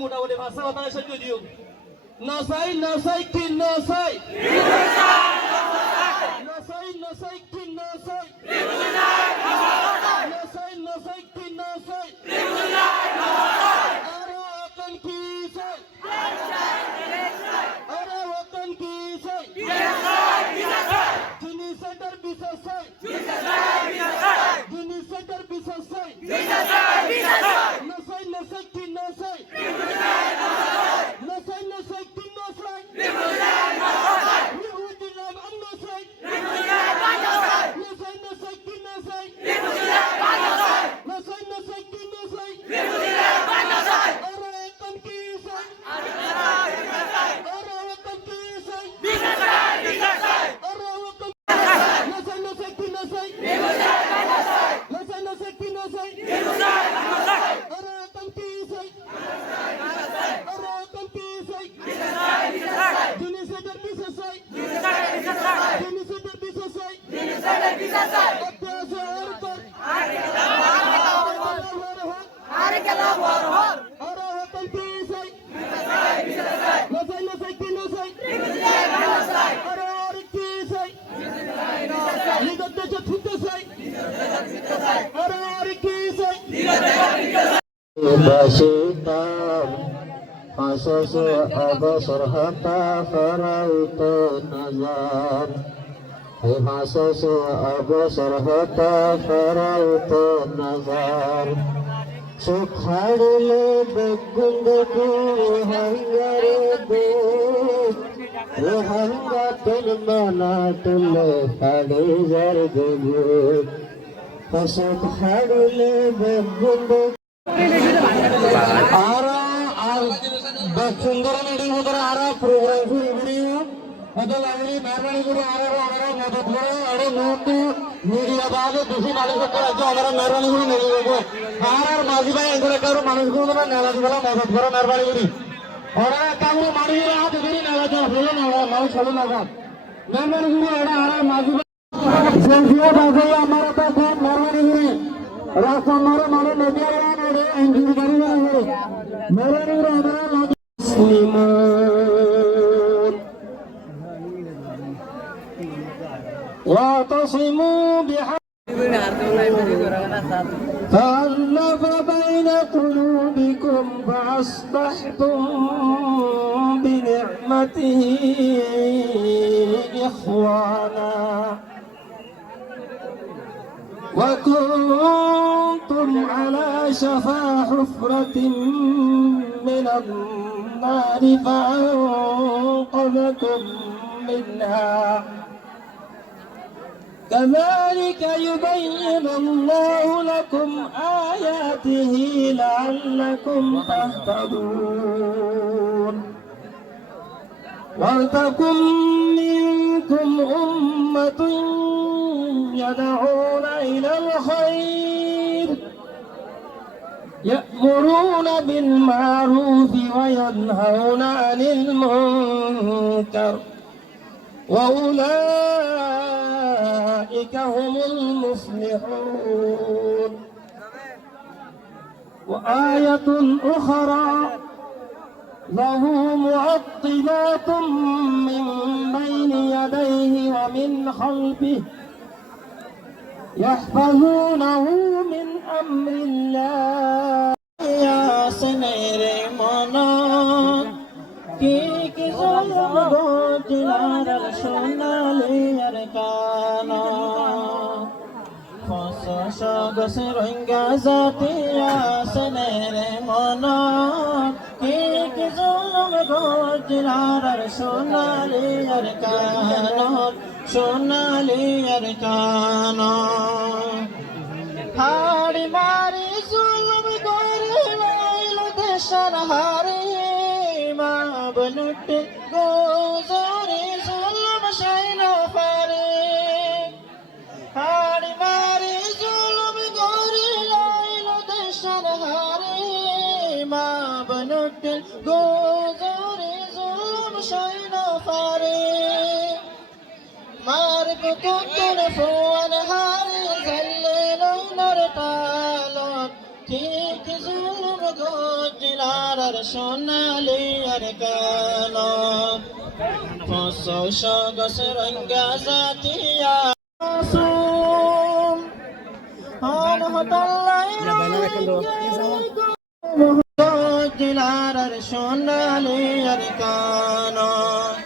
মোটামুটি ভাষা কথা সহ্য দিও নসাই নসাই কি নসাই নসাই নসাই কি নসাই নসাই নসাই কি নসাই আরে ওতন কি সাই আরে ওতন কি সাই জিনি সেন্টার বিশেষ সাই জিনি সেন্টার বিশেষ সাই নসাই নসাই কি নসাই নসাই নসাই কি নসাই নিহুদিলাম নসাই নসাই নসাই কি নসাই নসাই নসাই কি নসাই আরে ওতন কি সাই আরে ওতন কি সাই আরে ওতন নসাই নসাই কি নসাই নসাই নসাই কি নসাই আরে ওতন কি সাই আরে ওতন কি সাই জিনি সেন্টার বিশেষ সাই জিনি সেন্টার বিশেষ সাই অত্যাচার কর আরে গেলা বড় হর আরে ওতন কি সাই নসাই নসাই কি নসাই আরে আরে কি সাই লিগত দেশ ফুটতে সাই আরে আরে কি সাই Basitam Hasasu abasar hatta farautu nazar Hasasu abasar hatta farautu nazar Sukhadile begundaku hangare de Hangatun manatule hadizar gege Sukhadile begundaku सुंदर मीटिंग होता आ रहा प्रोग्राम की वीडियो मतलब अगली मेहरबानी करो आ रहा हमारा मदद करो अरे नोट मीडिया बाद दूसरी मालिक को जो हमारा मेहरबानी करो नहीं लोगो आ रहा माजी भाई इनको करो मानुष को ना नेला वाला मदद करो मेहरबानी करो और काम वो मारी रहा तो मेरी नेला जो बोलो ना माउ चलो ना मेहरबानी करो आ रहा माजी भाई सेंसियो बाजे हमारा तो बहुत मेहरबानी करो रास्ता हमारे मारे मीडिया वाला ने एनजीओ करी ना मेहरबानी करो हमारा مسلمون واعتصموا فألف بين قلوبكم فأصبحتم بنعمته إخوانا وكنتم على شفا حفرة من النار فأنقذكم منها كذلك يبين الله لكم آياته لعلكم تهتدون ولتكن منكم أمة يدعون إلى الخير يأمرون بالمعروف وينهون عن المنكر وأولئك هم المفلحون. وآية أخرى له معقبات من بين يديه ومن خلفه يحفظونه من أمر الله. يا سنير منون كي ظلم دوجلار الشنالي يركانا فصوشا قصرنگا ذاتي يا سنير منون كي ظلم دوجلار الشنالي يركانا সোনালি আর কানা হাড়ি মারি জুলুম করে লাইল দেশার হারি মা বলুটে গোজরি জুলুম শাইন পারে হাড়ি মারি জুলুম করে লাইল দেশার হারি মা বলুটে গোজরি জুলুম শাইন পারে মার্গ কুকুর ফোয়ান হারি ঝল্লে নর তালত ঠিক জুলুম গজিলার সোনালি আর কানত ফসশ গসরঙ্গা জাতিয়া সুম হন হতাল্লাই গজিলার সোনালি আর কানত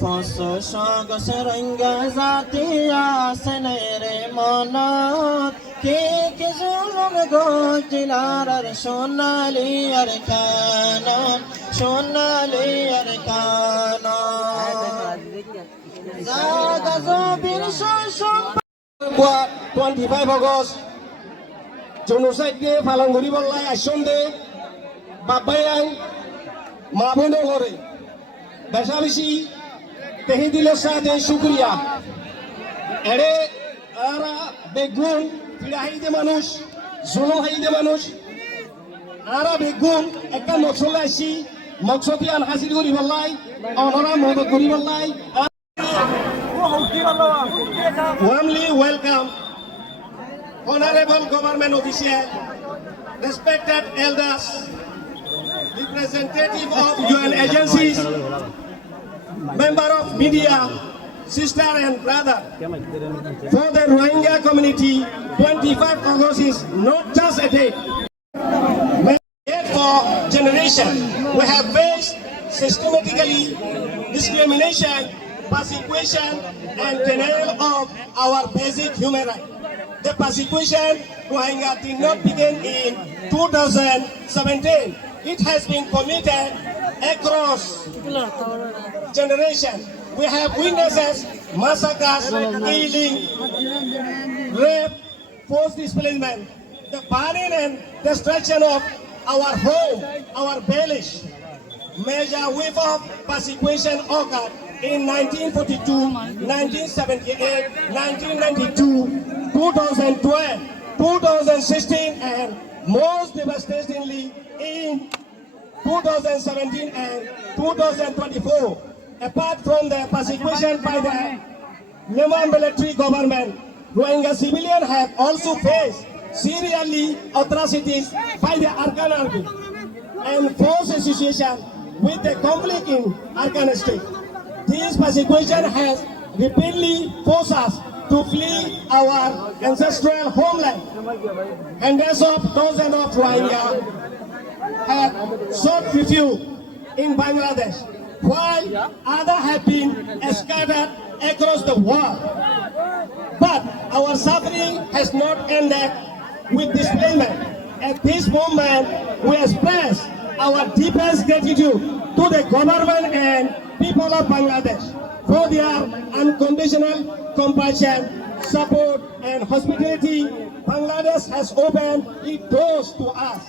ফসশ গসরঙ্গা জাতিয়া সনেরে মনত ঠিক জুলুম গজিলার সোনালি আর কানত সোনালি আর কানত জাগা জবির শৈশব 25 August genocide day পালন করিবলাই আসন্দে বাবাইয়াং মাবন করে বেশা বেশি তেহি দিলের সাথে শুক্রিয়া এরে আরা বেগুন ফিরাইতে মানুষ জুলুম হাইতে মানুষ আরা বেগুন একটা মকসদ আসি মকসদিয়ান হাসিল করিবলাই অনরা মদত করিবলাই warmly welcome honorable government official, respected elders, representative of UN agencies, member of media, sister and brother. For the Rohingya community, 25 August is not just a date. For generation, we have faced systematically discrimination, persecution and denial of our basic human rights. The persecution Rohingya did not begin in 2017. It has been committed across generations. We have witnesses, massacres, killing, rape, forced displacement, the burning and destruction of our home, our village. Major wave of persecution occurred in 1942, 1978, 1992, 2012, 2016 and most devastatingly in 2017 and 2024. Apart from the persecution by the Myanmar military government, Rohingya civilians have also faced serially atrocities by the Arkan army and forced association with the conflict in Arkan state. This persecution has repeatedly forced us to flee our ancestral homeland. Hundreds of thousands of Rohingya have sought refuge in Bangladesh, while others have been scattered across the world. But our suffering has not ended with displacement. At this moment, we express our deepest gratitude to the government and people of Bangladesh for their unconditional compassion, support and hospitality. Bangladesh has opened its doors to us,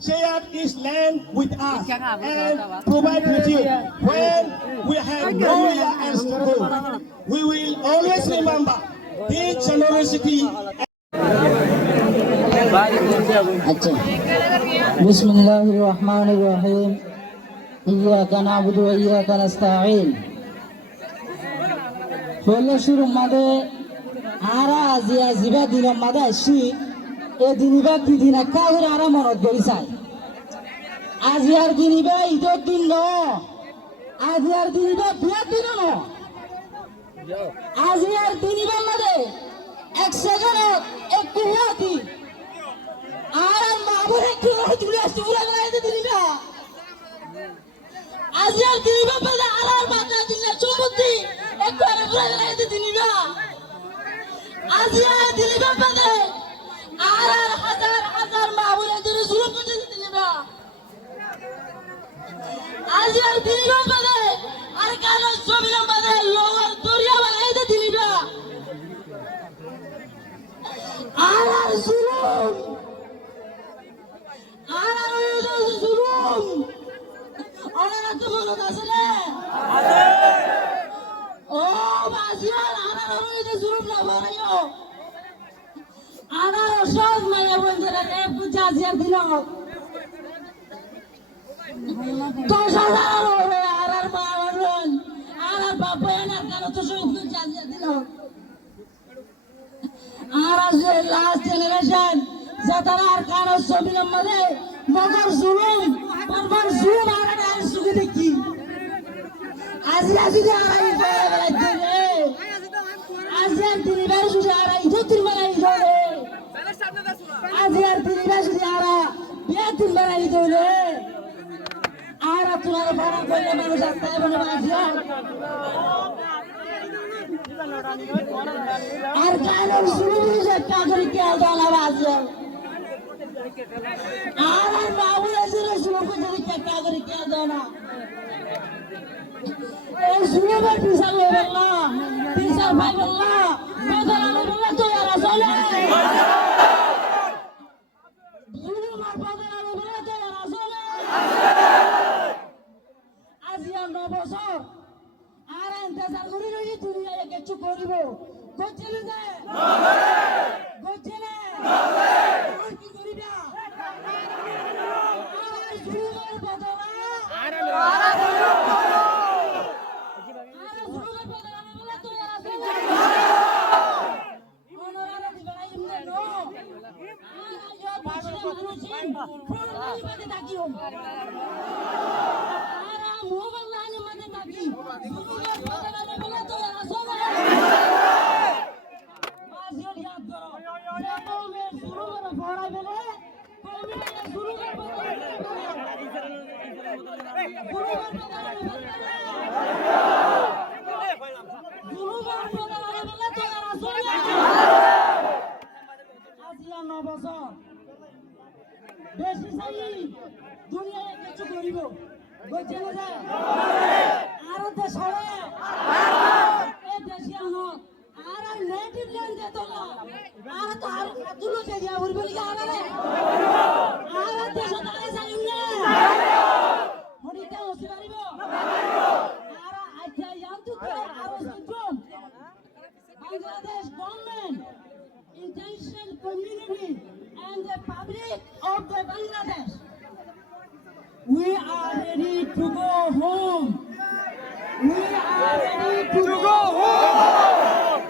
shared its land with us and provided refuge when we have nowhere else to go. We will always remember this generosity. আচ্ছা বিসমিল্লাহির রহমানির রহিম ইয়াকা নাবুদু ওয়া ইয়াকা নাস্তাঈন পহলে শুরু মাদে আরা আজিয়া জিবা দিন মাদে আসি এ দিনিবা কি দিন কাউর আরা মনত করি চাই আজিয়ার দিনিবা ঈদের দিন ন আজিয়ার দিনিবা বিয়ার দিন ন আজিয়ার দিনিবা মাদে এক সেকেন্ড এক কুয়াতি আর মাবুরে কি তুলে সুরা গাইতে দিনিবা আজিয়ার দিনিবা মাদে আর বাতা দিনা চুমুতি এক করে সুরা গাইতে দিনিবা আজিয়ার দিনিবা মাদে আর হাজার হাজার মাবুরে দিনে শুরু করতে দিনিবা আজিয়ার দিনিবা মাদে আর কালো জমিনা মাদে লোয়ার দরিয়া বানাইতে দিনিবা আর জুলুম আর জুলুম ওনারা তো মনে আছে না ও বাজিয়ার আর জুলুম না বাড়াইও আর সব মায়া বন্ধুরা পূজা জিয়ার দিন তো সাধারণ আর মারন আর বাবা এনার কারো তো সব পূজা জিয়ার দিন আর আছে লাস্ট জেনারেশন যারা আর কারো ছবির মধ্যে মগর জুলুম পরবার জুলুম আর আর সুখে দেখি আজি আজি আর এই বেলা দিলে আজি আর দিনবার সুখে আর এই দুতির বেলা দিলে আজি আর দিনবার সুখে আর বিয়া দিন বেলা দিলে আর তোমার বড় কইলে মানুষ আসতে বলে বাজিয়া আর কারো জুলুম যে কাগরি কে দালা বাজিয়া আর বাবুরা জুলুম জুলুম করে কে কাগরি কে দানা এই জুলুমের পিছাল হবে না পিছাল ভাইবে না বদলানো বলে তো আর আসলে জুলুম আর বদলানো বলে তো আর আসলে আজি আর 9 বছর আর ইন্তজার করি রই দুনিয়ায় কিছু করিব গচ্ছেলে না গচ্ছেলে আর কি করিবা আর জুলুমের বদলা আর জুলুমের বদলা বলে তো আর আসলে ওনারা দিবা এমনে নো আর আজ পাশে মানুষিন ফোন বাদে তাকিও আর মোবাইল লাইনে মধ্যে তাকি জুলুমের বদলা বলে তো আর আসলে আজিও ইয়াদ করো কওমের জুলুমের ফড়াই বেলে কওমের জুলুমের বদলা জুলুমের বদলা বলে তো আর আসলে আজিয়া 9 বছর বেশি চাই দুনিয়ায় কিছু করিব বুঝছে না যায় আরো দেশ হবে এই দেশে আনক আর নেটিভ ল্যান্ড দে তো আর তো আর দুলো কে দিয়া উড়বে কি আর দেশ তাই যাইম না হরিতা হসি পারিব আর আচ্ছা ইয়ান্তু তো আর সুজম Bangladesh government, international community and the public of the Bangladesh. We are ready to go home. We are ready to go home.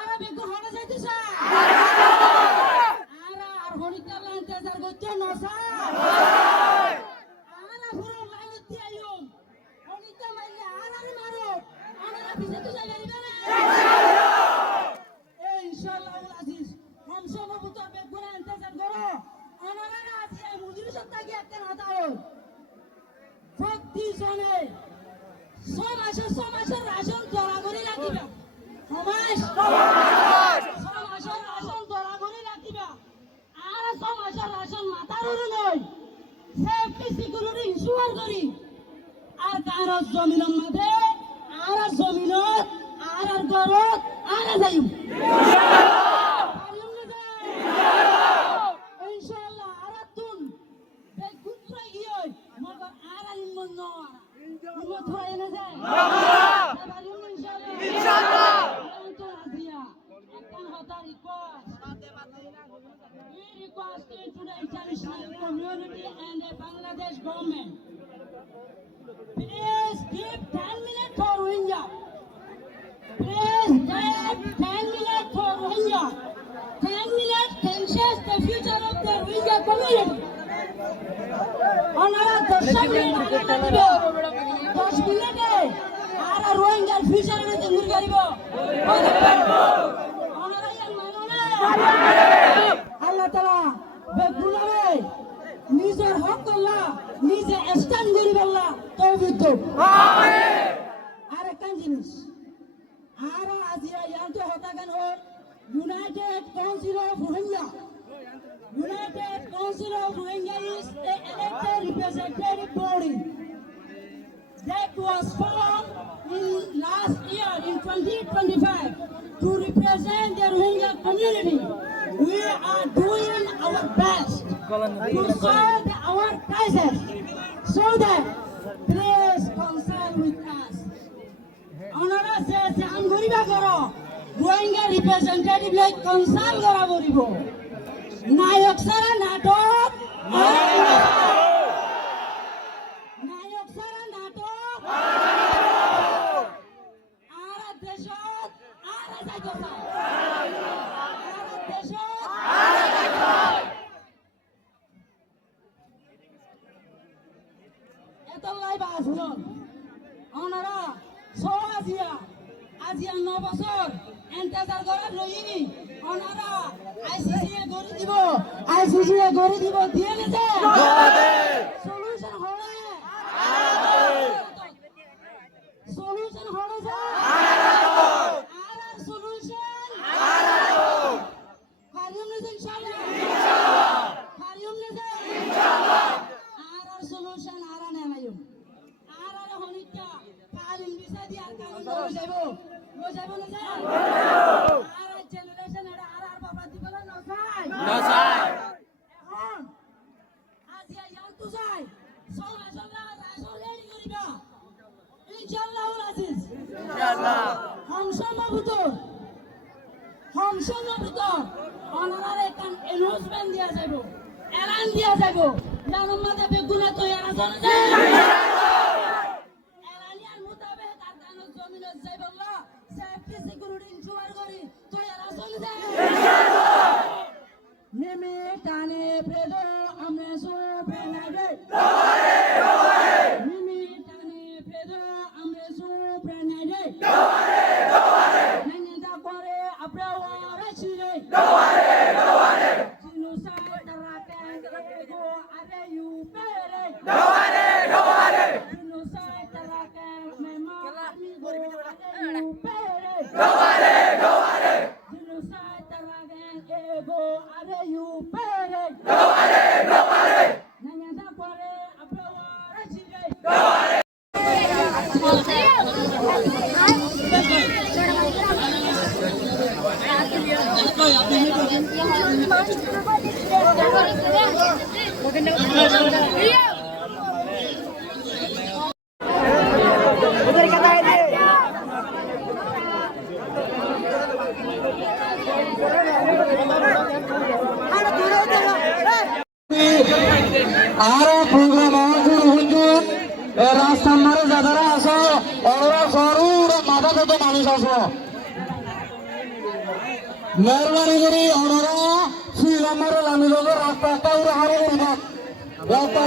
Arabic ko hona jaiti sa. Ara ar honita la intezar gotte no sa. Ara puro lainti ayum. Honita maile ara maro. Ara bise to jagari bana. Inshallah ul aziz. Hum sobo buto be gura intezar karo. Onara na asiya mujur satta ki ekkan hata ho. Fatti jone সমাজের ration দরা করে রাখিবা সমাজের ration দরা করে রাখিবা আর সমাজের ration মাথার উপরে নয় safety security ensure করি আর কারো জমিনের মধ্যে আর জমিনত আর ঘরত আর যাই ইনশাআল্লাহ আর তুন বেগুত্রাই গিয়ে মগর আর ইমন নয় ইমত হয় না যায় ইনশাআল্লাহ ইনশাআল্লাহ community and the Bangladesh government. Please give 10 minutes for Rohingya. Please give 10 minutes for Rohingya. 10 minutes can change the future of the Rohingya community. ওনারা 10 মিনিটে আর রোহিঙ্গার ফিউচারে তৈরি করিব ওনারা ইয়ার মানে আল্লাহ তাআলা বেগুনারে নিজের হক আল্লাহ নিজে স্ট্যান্ড করি আল্লাহ তৌফিক দাও আমিন আর একটা জিনিস আর আজিয়া ইয়ান্তে হতাগান ওর United Council of Rohingya United Council of Rohingya is an elected representative body that was formed in last year in 2025 to represent the Rohingya community. We are doing our best to solve our crisis so that please consult with us. Honora says, "I'm going to go. Rohingya representative like consult kora boribo." নায়ক সারা নাটক নায়ক সারা নাটক আর দেশত আর যাইতো আর দেশত এত লাই বাসুন ওনারা আজিয়া 9 বছর এন্টাজার করার লইনি ওনারা আইসিসি এ গড়ি দিব দিয়ে নিতে সলিউশন হলে সলিউশন হলে আর সলিউশন কারিয়ম নিতে ইনশাআল্লাহ কারিয়ম নিতে ইনশাআল্লাহ আর সলিউশন আর নেমায়ুম আর হনিকা কালিন বিসা দিয়া কালিন দৌড় যাইবো না যায় আর জেনারেশন এর আর বাবা দিবলা না যায় এখন আজিয়া ইয়ান্তু যায় সমাজলা রাসূল রেডি করিবা ইনশাআল্লাহ আজিজ ইনশাআল্লাহ হাম সম্ভবত অনারার একটা অ্যানাউন্সমেন্ট দিয়া যাইবো এলান দিয়া যাইবো জানুম মাঝে বেগুনা তো এরা চলে যায় এলানিয়ার মোতাবেক আর কানো জমিন যাইবল্লা সেফটি সিকিউরিটি ইনশিওর করি তো এরা চলে যায় ইনশাআল্লাহ নেমে টানে প্রেদো আমে সো প্রেনাইডে দোয়ারে নেমে টানে প্রেদো আমে সো প্রেনাইডে দোয়ারে নেনেদা করে আপ্রাওয়ারে ছিরে দোয়ারে জিনুসা তারাকে এগো আরে ইউ পেরে দোয়ারে জিনুসা তারাকে মেমা আমি গো আরে ইউ পেরে দোয়ারে জিনুসা তারাকে এগো আরে ইউ পেরে দোয়ারে নেনেদা করে আপ্রাওয়ারে ছিরে দোয়ারে আর প্রোগ্রাম হুজুর রাস্তা মারে যারা আসো ওরা সরুর মাথা যত মানুষ আসো মেহরবানি করে ওনারা শ্রীরামের লামিল রাস্তা একটা হারে রাস্তা